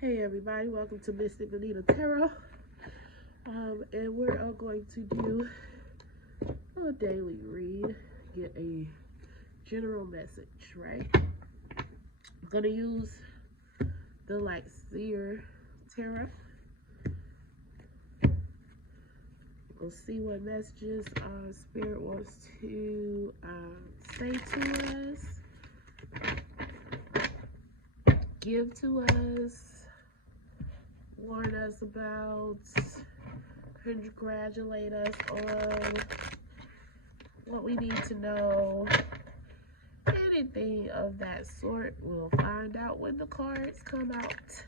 Hey everybody, welcome to Mystic Bonita Tarot. And we're going to do a daily read, get a general message, right? I'm going to use the Light Seers Tarot. We'll see what messages Spirit wants to say to us, give to us, warn us about, congratulate us on what we need to know. Anything of that sort, we'll find out when the cards come out.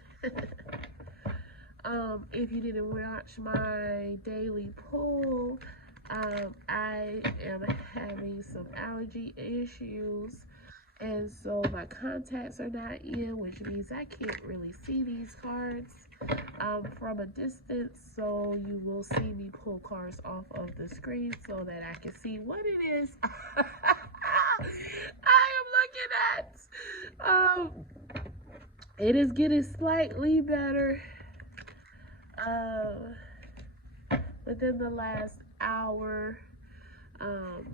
If you didn't watch my daily poll, I am having some allergy issues, and so my contacts are not in, which means I can't really see these cards from a distance. So you will see me pull cards off of the screen so that I can see what it is I am looking at. It is getting slightly better within the last hour,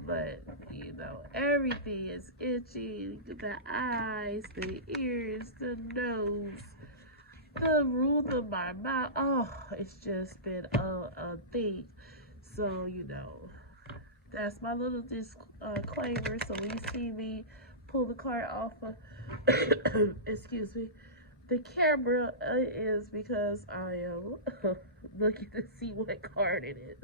but you know, everything is itchy. The eyes, the ears, the nose, the roof of my mouth. Oh, it's just been a thing. So you know, that's my little disclaimer. So when you see me pull the card off of excuse me, the camera is because I am looking to see what card it is.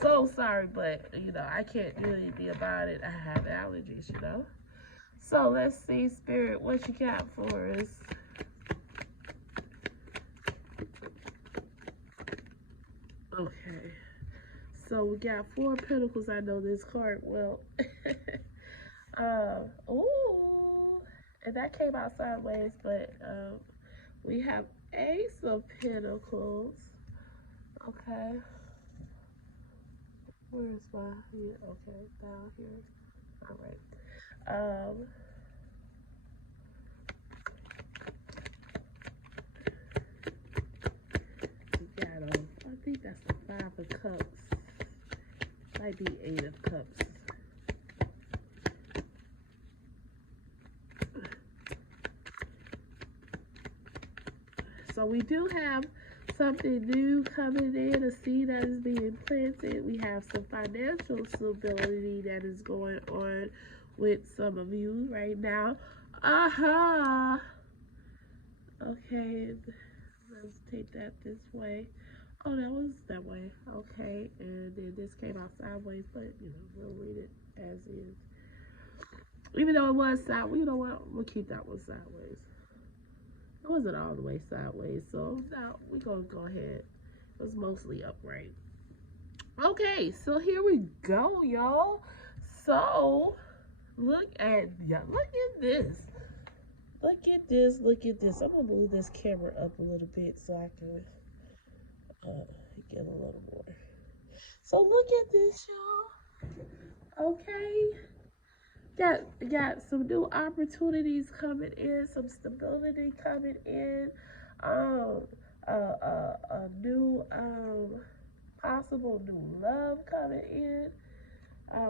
So sorry, but you know, I can't do anything about it. I have allergies, you know. So let's see, Spirit, what you got for us? Okay. So we got 4 Pentacles. I know this card well. Ooh. And that came out sideways, but we have Ace of Pentacles. Okay. Where's my here? Okay, down here. All right. We got I think that's the 5 of Cups. Might be 8 of Cups. So we do have something new coming in, a seed that is being planted. We have some financial stability that is going on with some of you right now. Okay, let's take that this way. Oh, that was that way. Okay, and then this came out sideways, but you know, we'll read it as is. Even though it was sideways, you know what? We'll keep that one sideways. It wasn't all the way sideways, so now we're gonna go ahead. It was mostly upright. Okay, so here we go, y'all. So look at this. Look at this. I'm gonna move this camera up a little bit so I can get a little more. So look at this, y'all. Okay. Got some new opportunities coming in, some stability coming in, a new possible new love coming in.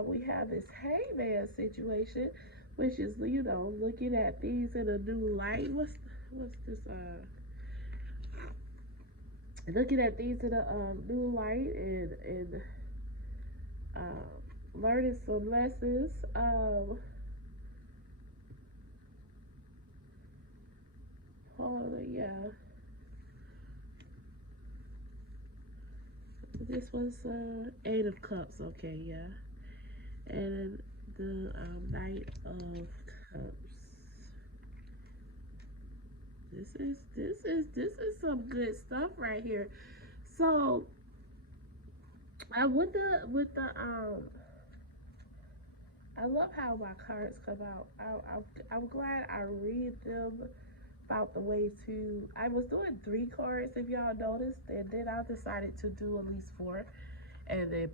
We have this hangman situation, which is, you know, looking at things in a new light. What's this? Looking at things in a new light and learning some lessons. Yeah. This was 8 of Cups. Okay, yeah. And the Knight of Cups. This is some good stuff right here. So with the I love how my cards come out. I'm glad I read them about the way to. I was doing 3 cards, if y'all noticed, and then I decided to do at least 4, and they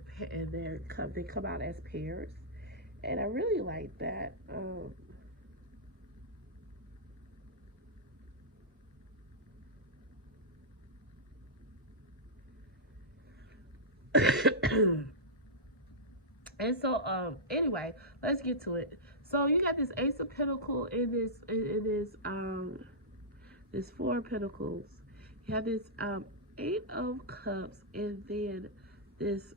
come out as pairs, and I really like that. And so, anyway, let's get to it. So you got this Ace of Pentacles in this Four of Pentacles. You have this Eight of Cups, and then this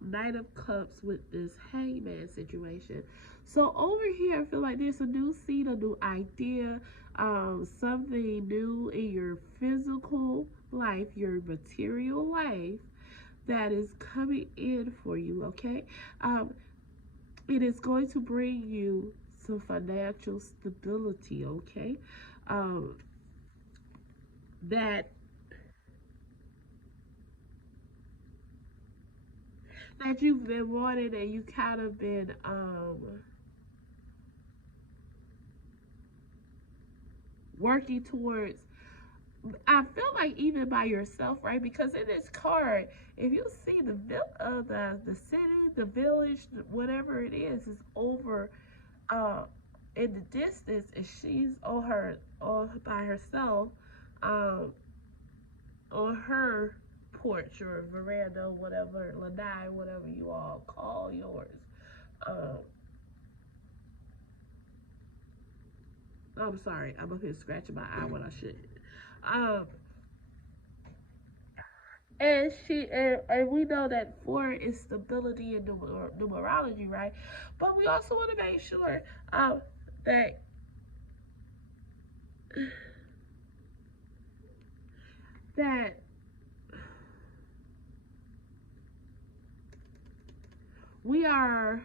Knight of Cups with this Hangman situation. So over here, I feel like there's a new seed, a new idea, something new in your physical life, your material life that is coming in for you, okay? It is going to bring you some financial stability, okay? Um, that that you've been wanting and you kind of been working towards. I feel like even by yourself, right? Because in this card, if you see the city, the village, whatever it is over uh in the distance, and she's on by herself, um on her porch or veranda, whatever, lanai, whatever you all call yours. Um, I'm sorry, I'm up here scratching my eye when I shouldn't. Um, and we know that four is stability in numerology, right? But we also want to make sure that that we are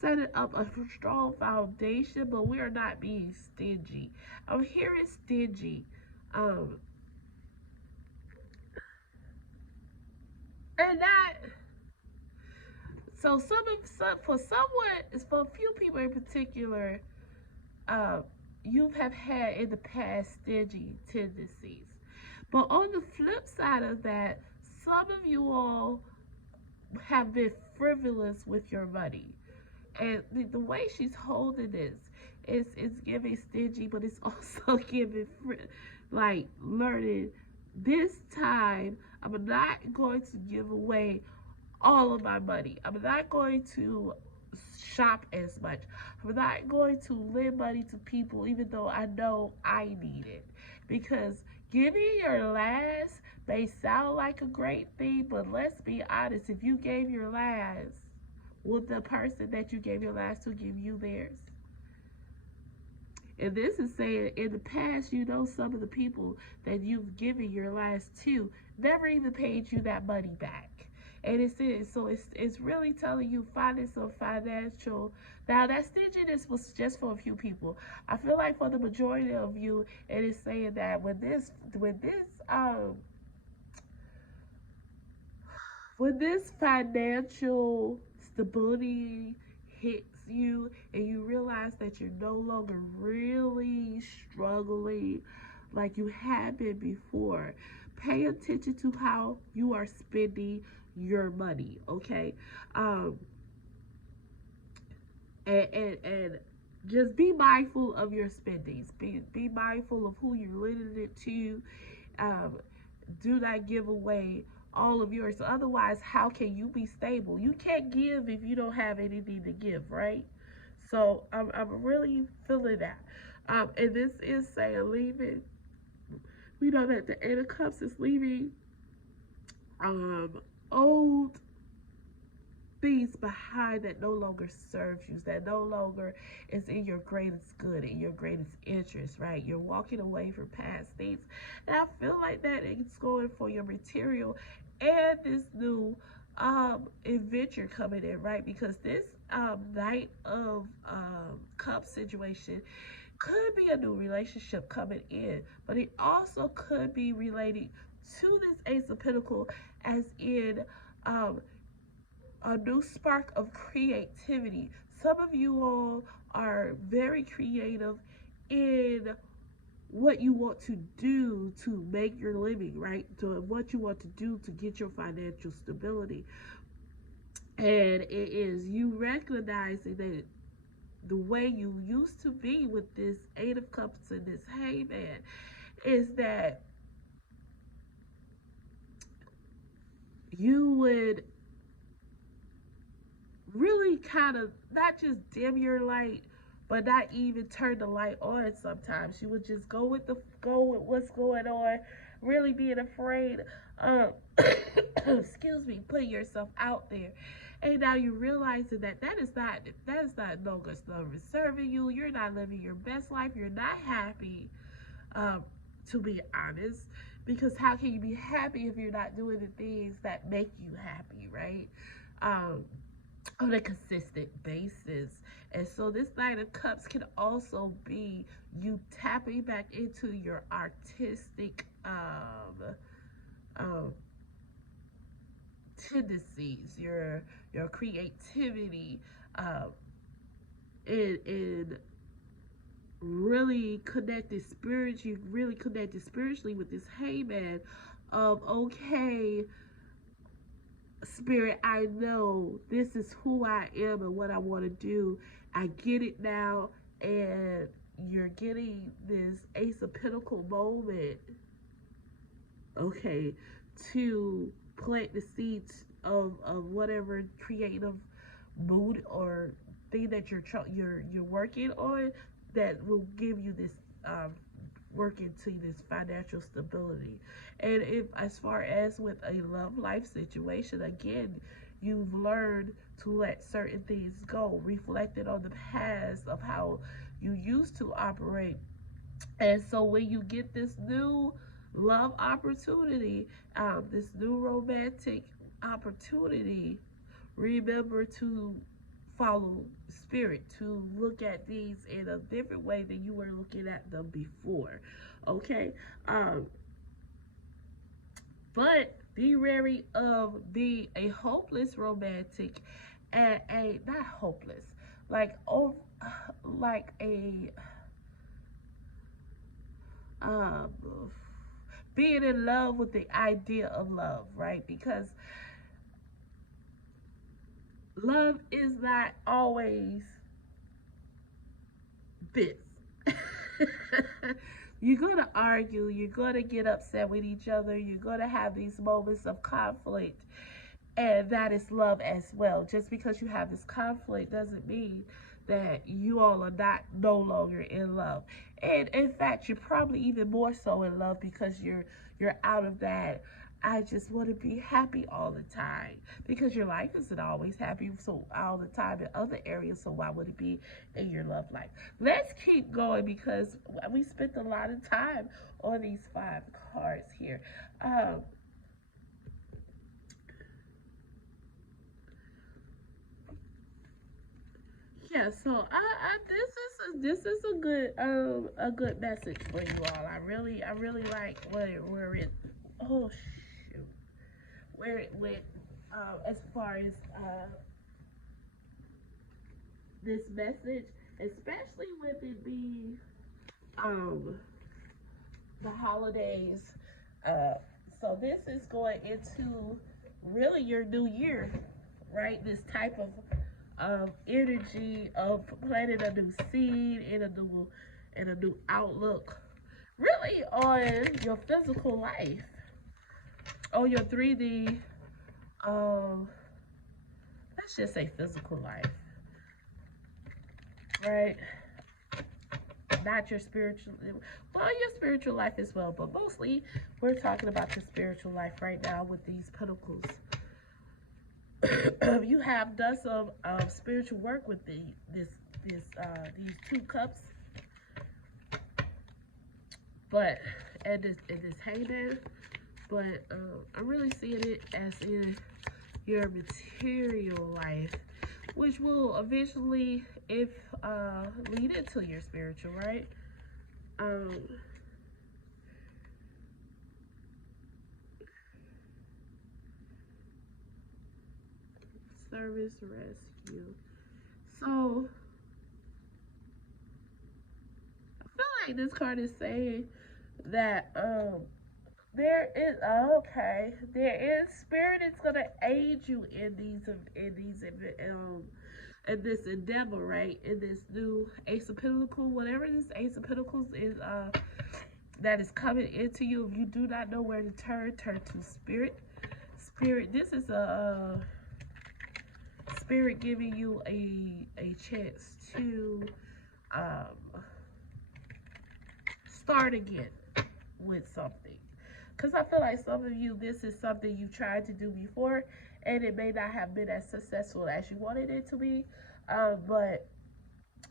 setting up a strong foundation, but we are not being stingy. I'm hearing stingy. Um, and that so for someone, for a few people in particular, uh, you have had in the past stingy tendencies. But on the flip side of that, some of you all have been frivolous with your money. And the way she's holding this is giving stingy, but it's also giving like learning. This time, I'm not going to give away all of my money. I'm not going to shop as much. I'm not going to lend money to people even though I know I need it. Because giving your last may sound like a great thing, but let's be honest, if you gave your last, would the person that you gave your last to give you theirs? And this is saying in the past, you know, some of the people that you've given your last to never even paid you that money back. And it's really telling you finding some financial. Now that stinginess was just for a few people. I feel like for the majority of you, it is saying that when this financial stability hits you and you realize that you're no longer really struggling like you had been before, pay attention to how you are spending your money, okay? Um, and just be mindful of your spendings. Be mindful of who you're lending it to. Um, do not give away all of yours. So otherwise, how can you be stable? You can't give if you don't have anything to give, right? So I'm really feeling that. And this is saying leaving. We know that the Eight of Cups is leaving old things behind that no longer serves you, that no longer is in your greatest good, in your greatest interest, right? You're walking away from past things. And I feel like that it's going for your material and this new adventure coming in, right? Because this Knight of Cup situation could be a new relationship coming in, but it also could be relating to this Ace of Pentacles, as in um, a new spark of creativity. Some of you all are very creative in what you want to do to make your living, right? To what you want to do to get your financial stability. And it is you recognizing that the way you used to be with this Eight of Cups and this Hangman is that you would really kind of not just dim your light, but not even turn the light on. Sometimes you would just go with what's going on, really being afraid of excuse me, putting yourself out there. And now you're realizing that that is not no good stuff serving you. You're not living your best life. You're not happy, um, to be honest. Because how can you be happy if you're not doing the things that make you happy, right? Um, on a consistent basis. And so this Knight of Cups can also be you tapping back into your artistic um, tendencies, your creativity, um, and really connected spiritually with this Hangman of okay, Spirit, I know this is who I am and what I want to do. I get it now, and you're getting this Ace of Pentacle moment, okay, to plant the seeds of whatever creative mood or thing that you're working on that will give you this um, work into this financial stability. And if, as far as with a love life situation, again, you've learned to let certain things go, reflected on the past of how you used to operate. And so when you get this new love opportunity, this new romantic opportunity, remember to follow spirit, to look at these in a different way than you were looking at them before. Okay? Um, but be wary of being a hopeless romantic and a not hopeless, like oh like a um being in love with the idea of love, right? Because love is not always this. You're going to argue, you're going to get upset with each other, you're going to have these moments of conflict, and that is love as well. Just because you have this conflict doesn't mean that you all are not no longer in love. And in fact, you're probably even more so in love because you're out of that I just want to be happy all the time, because your life isn't always happy so all the time in other areas. So why would it be in your love life? Let's keep going because we spent a lot of time on these 5 cards here. Um, yeah, so this is a good message for you all. I really like where it oh shoot where it went, as far as this message, especially with it being um, the holidays. Uh, so this is going into really your new year, right? This type of energy of planting a new seed in a new outlook, really on your physical life, on your 3D. Um, let's just say physical life, right? Not your spiritual, well, your spiritual life as well, but mostly we're talking about the spiritual life right now with these pentacles. You have done some spiritual work with these 2 cups, but and this Hangman, but I'm really seeing it as in your material life, which will eventually, if lead into your spiritual, right? Um, Service rescue. So I feel like this card is saying that there is okay, there is spirit is gonna aid you in this endeavor, right? In this new Ace of Pentacles, whatever this Ace of Pentacles is, that is coming into you. If you do not know where to turn to Spirit. Spirit, this is a spirit giving you a chance to um, start again with something. Because I feel like some of you, this is something you tried to do before, and it may not have been as successful as you wanted it to be. But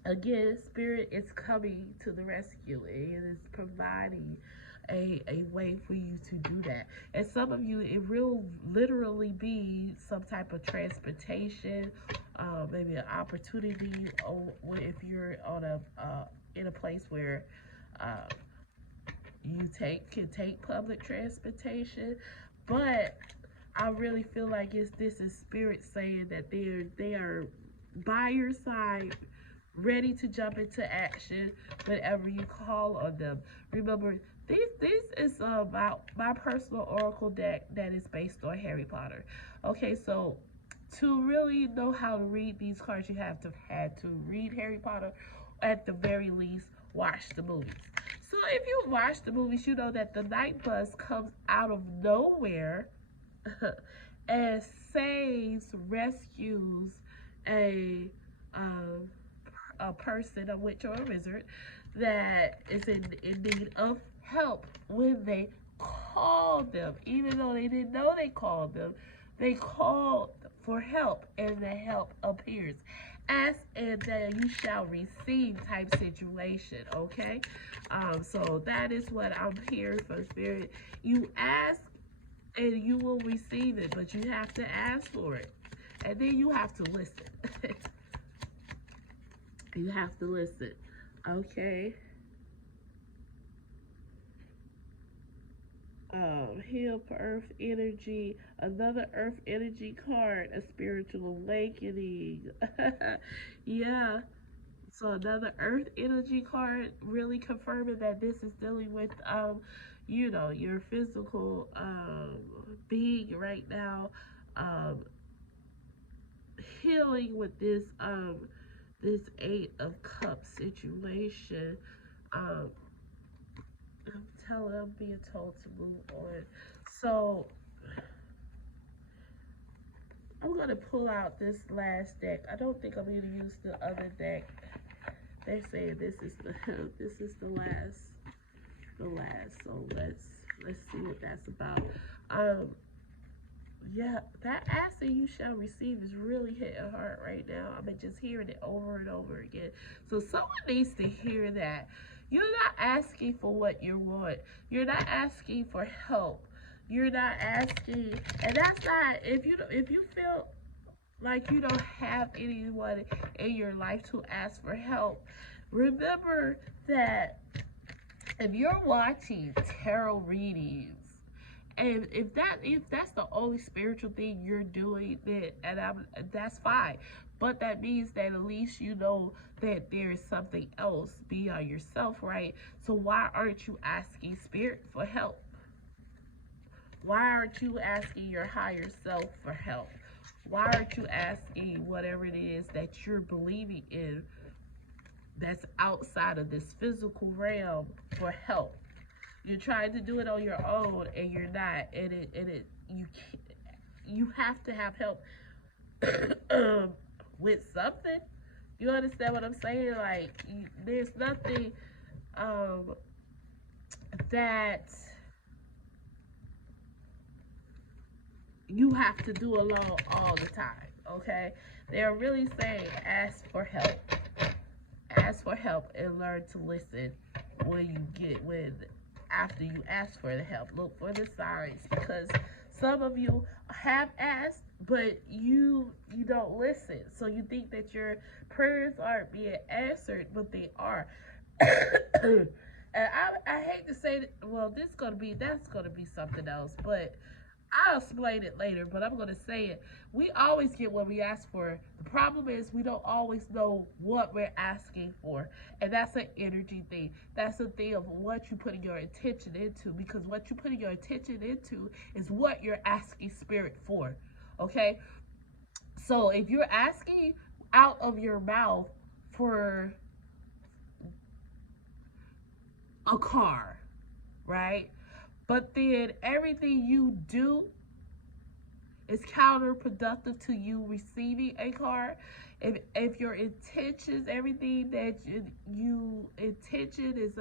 again, Spirit is coming to the rescue. It is providing a way for you to do that. And some of you, it will literally be some type of transportation, maybe an opportunity, or if you're on a in a place where uh, you can take public transportation. But I really feel like this is Spirit saying that they are by your side, ready to jump into action whenever you call on them. Remember, this is about my personal oracle deck that is based on Harry Potter. Okay, so to really know how to read these cards, you have to had to read Harry Potter, at the very least, watch the movies. So if you watch the movies, you know that the night bus comes out of nowhere and saves, rescues a um, a person, a witch or a wizard, that is in need of help when they call them. Even though they didn't know they called them, they called for help, and the help appears. Ask and then you shall receive type situation, okay? So that is what I'm hearing from Spirit. You ask and you will receive it, but you have to ask for it. And then you have to listen. You have to listen. Okay. Heal for Earth energy. Another Earth energy card. A spiritual awakening. Yeah. So another Earth energy card, really confirming that this is dealing with your physical being right now. Um, Healing with this Eight of Cups situation. Um, I'm being told to move on. So I'm gonna pull out this last deck. I don't think I'm gonna use the other deck. They're saying this is the this is the last. So let's see what that's about. Um, yeah, that asking you shall receive is really hitting hard right now. I've been just hearing it over and over again. So someone needs to hear that. You're not asking for what you want. You're not asking for help. You're not asking, and that's not, if you feel like you don't have anyone in your life to ask for help. Remember that if you're watching tarot readings, and if that's the only spiritual thing you're doing, then that's fine. But that means that at least you know that there is something else beyond yourself, right? So why aren't you asking Spirit for help? Why aren't you asking your higher self for help? Why aren't you asking whatever it is that you're believing in that's outside of this physical realm for help? You're trying to do it on your own, and you're not, you have to have help with something. You understand what I'm saying? Like, there's nothing um, that you have to do alone all the time. Okay, they're really saying ask for help. Ask for help and learn to listen when after you ask for the help. Look for the signs, because some of you have asked, but you don't listen. So you think that your prayers aren't being answered, but they are. And I hate to say that, well, that's gonna be something else, but I'll explain it later, but I'm going to say it. We always get what we ask for. The problem is we don't always know what we're asking for. And that's an energy thing. That's a thing of what you're putting your attention into, because what you're putting your attention into is what you're asking Spirit for. Okay? So if you're asking out of your mouth for a car, right? But then everything you do It's counterproductive to you receiving a car. If your intentions, everything that you intention is,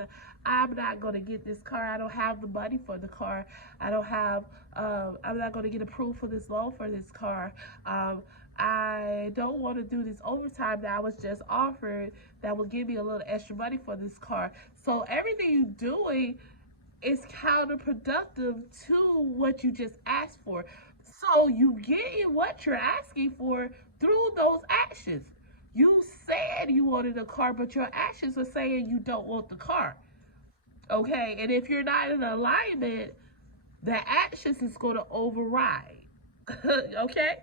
I'm not going to get this car. I don't have the money for the car. I don't have. I'm not going to get approved for this loan for this car. I don't want to do this overtime that I was just offered that will give me a little extra money for this car. So everything you're doing is counterproductive to what you just asked for. So you get what you're asking for through those actions. You said you wanted a car, but your actions are saying you don't want the car. Okay? And if you're not in alignment, the actions is going to override. Okay?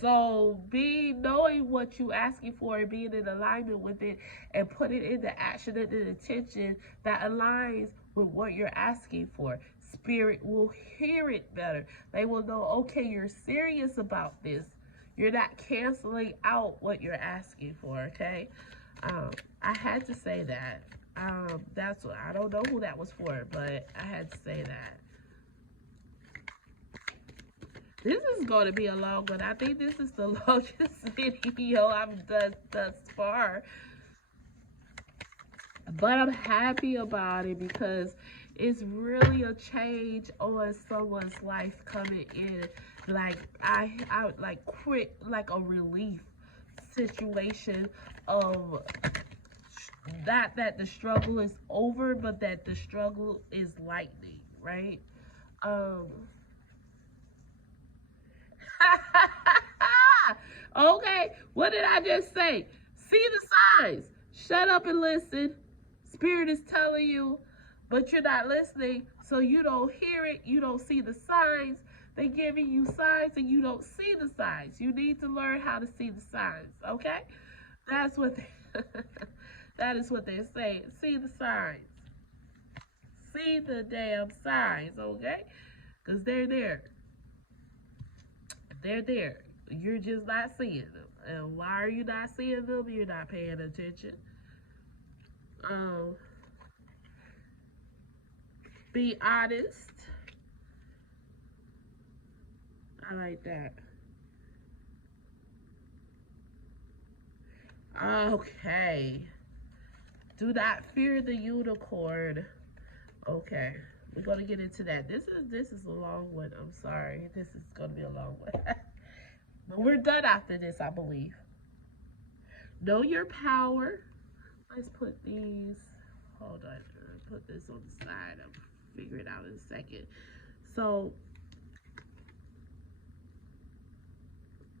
So knowing what you asking for and being in alignment with it and putting in the action and the intention that aligns with what you're asking for. Spirit will hear it better. They will know, okay, you're serious about this. You're not canceling out what you're asking for, okay? I had to say that. That's what, I don't know who that was for, but I had to say that. This is going to be a long one. I think this is the longest video I've done thus far. But I'm happy about it because it's really a change on someone's life coming in. Like, I like quit, like a relief situation of not that the struggle is over, but that the struggle is lightening, right? Okay, what did I just say? See the signs. Shut up and listen. Spirit is telling you, but you're not listening, so you don't hear it. You don't see the signs. They're giving you signs and you don't see the signs. You need to learn how to see the signs, okay? That's what that is what they're saying. See the signs. See the damn signs, okay? Because they're there. They're there. You're just not seeing them. And why are you not seeing them? You're not paying attention. Be honest. I like that. Okay. Do not fear the unicorn. Okay. We're gonna get into that. This is a long one. I'm sorry. This is gonna be a long one. But we're done after this, I believe. Know your power. Let's put these. Hold on. Put this on the side. I'll figure it out in a second. So,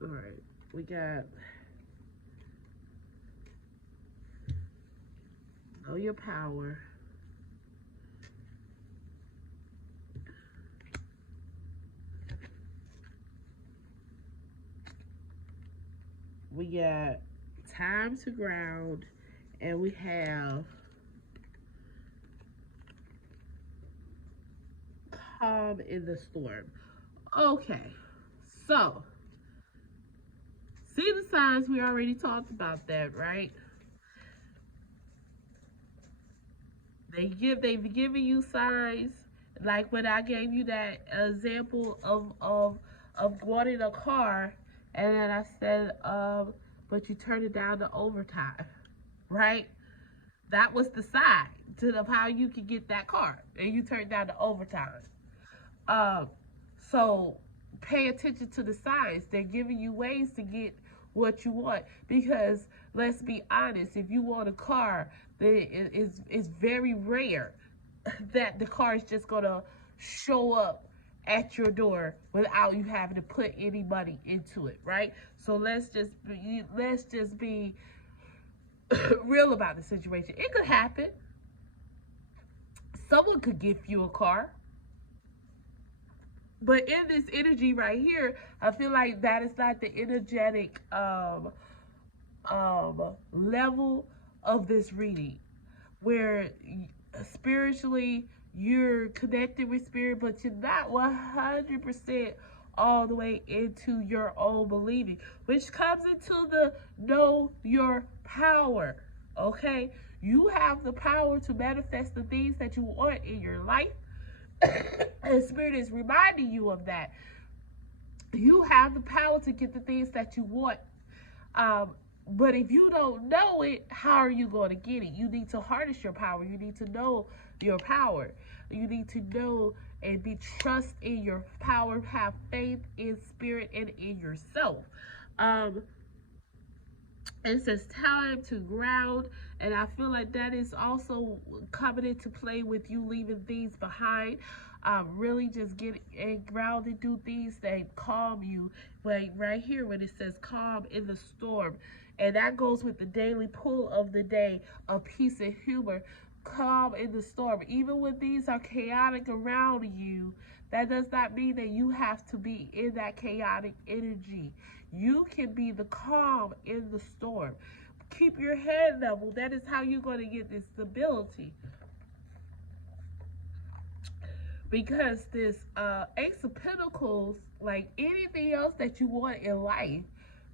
all right. We got know your power. We got time to ground, and we have calm in the storm. Okay, so see the signs. We already talked about that, right? They've given you signs, like when I gave you that example of wanting a car, and then I said, but you turned it down to overtime, right? That was the sign of how you could get that car, and you turned down the overtime. So pay attention to the signs. They're giving you ways to get what you want, because let's be honest, if you want a car, it's very rare that the car is just gonna show up at your door without you having to put any money into it, right? So let's just be real about the situation. It could happen. Someone could gift you a car. But in this energy right here, I feel like that is not the energetic level of this reading, where spiritually you're connected with spirit, but you're not 100% all the way into your own believing, which comes into the know your power. Okay, you have the power to manifest the things that you want in your life. And Spirit is reminding you of that. You have the power to get the things that you want. Um, but if you don't know it, how are you going to get it? You need to harness your power. You need to know your power. You need to know and be trust in your power, have faith in spirit and in yourself. Um, it says time to ground, and I feel like that is also coming into play with you leaving things behind. Really just get grounded, do things that calm you. Like right here when it says calm in the storm, and that goes with the daily pull of the day of peace and humor. Calm in the storm, even when things are chaotic around you, that does not mean that you have to be in that chaotic energy. You can be the calm in the storm. Keep your head level. That is how you're going to get this stability. Because this Ace of Pentacles, like anything else that you want in life,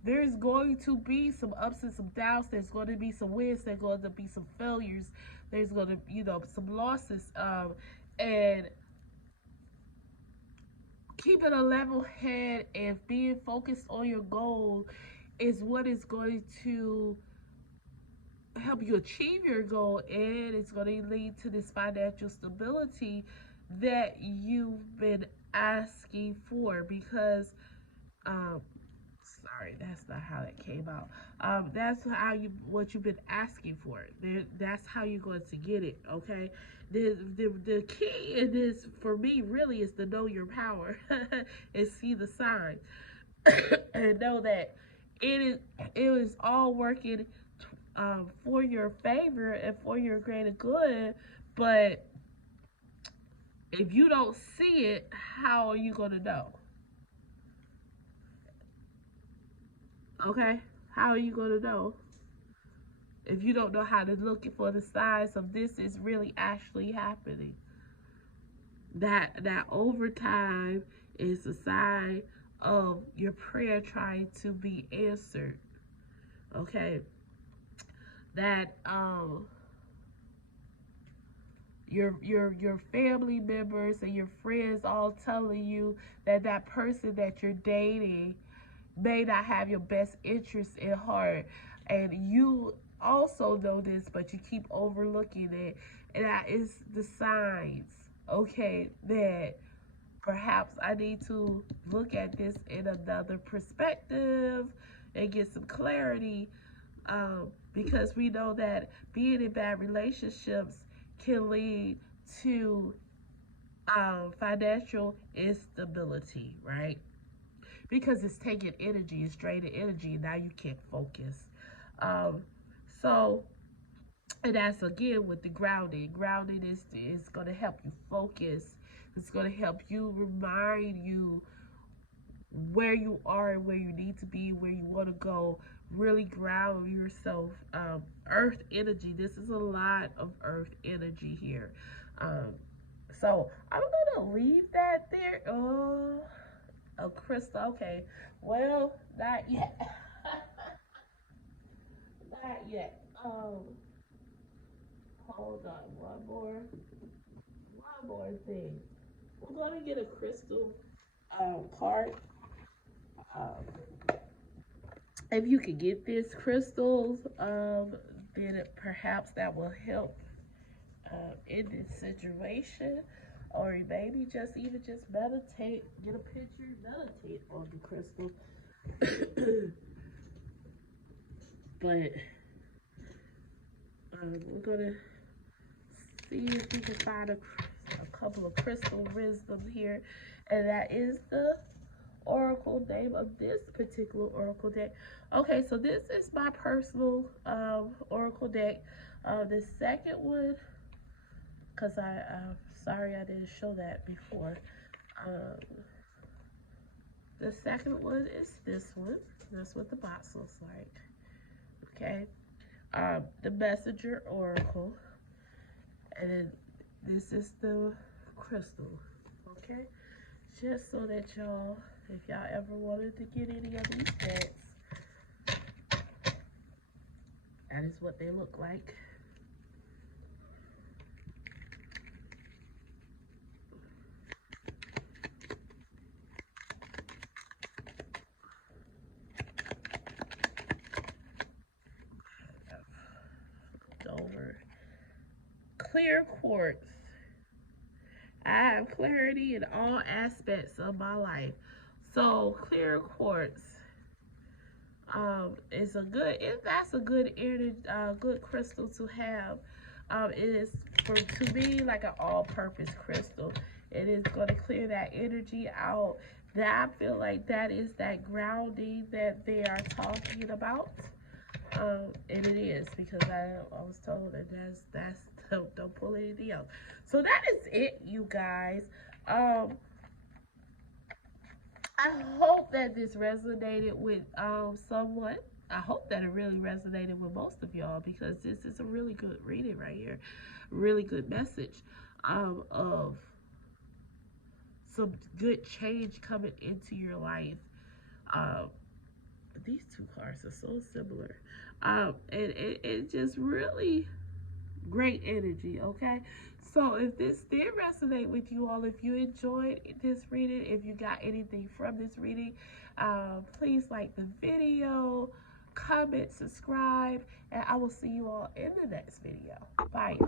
there's going to be some ups and some downs. There's going to be some wins. There's going to be some failures. There's going to, some losses. And keeping a level head and being focused on your goal is what is going to help you achieve your goal, and it's going to lead to this financial stability that you've been asking for. Because sorry, that's not how that came out. That's how what you've been asking for. That's how you're going to get it. Okay. The key in this for me really is to know your power and see the signs and know that it is all working for your favor and for your greater good. But if you don't see it, how are you going to know? Okay? How are you going to know? If you don't know how to look for the signs of this is really actually happening. That overtime is a sign of your prayer trying to be answered. Okay? That your family members and your friends all telling you that that person that you're dating may not have your best interest in heart, and you also know this, but you keep overlooking it, and that is the signs, okay, that perhaps I need to look at this in another perspective and get some clarity, because we know that being in bad relationships can lead to financial instability, right? Because it's taking energy, it's draining energy, and now you can't focus. Um, so, and that's again with the grounding. Grounding is going to help you focus. It's going to help you remind you where you are and where you need to be, where you want to go. Really ground yourself. Earth energy. This is a lot of earth energy here. Um, so I'm gonna leave that there. Oh, a crystal. Okay. Well, not yet. Not yet. Hold on. One more thing. We're gonna get a crystal card. Um, if you could get this crystals, then perhaps that will help in this situation, or maybe just even just meditate, get a picture, meditate on the crystal. But we're gonna see if we can find a couple of crystal wisdoms here, and that is the oracle name of this particular oracle deck. Okay, so this is my personal oracle deck. The second one, because I'm sorry I didn't show that before. Um, the second one is this one. That's what the box looks like. Okay. The messenger oracle. And then this is the crystal. Okay. Just so that y'all, if y'all ever wanted to get any of these decks, that is what they look like. clear quartz. I have clarity in all aspects of my life. So clear quartz is a good. That's a good good crystal to have. It is to me like an all-purpose crystal. It is going to clear that energy out. That I feel like that is that grounding that they are talking about. And it is because I was told that that's don't pull anything else. So that is it, you guys. I hope that this resonated with someone. I hope that it really resonated with most of y'all because this is a really good reading right here. Really good message of some good change coming into your life. Um, these two cards are so similar. And it just really great energy, okay? So if this did resonate with you all, if you enjoyed this reading, if you got anything from this reading, please like the video, comment, subscribe, and I will see you all in the next video. Bye.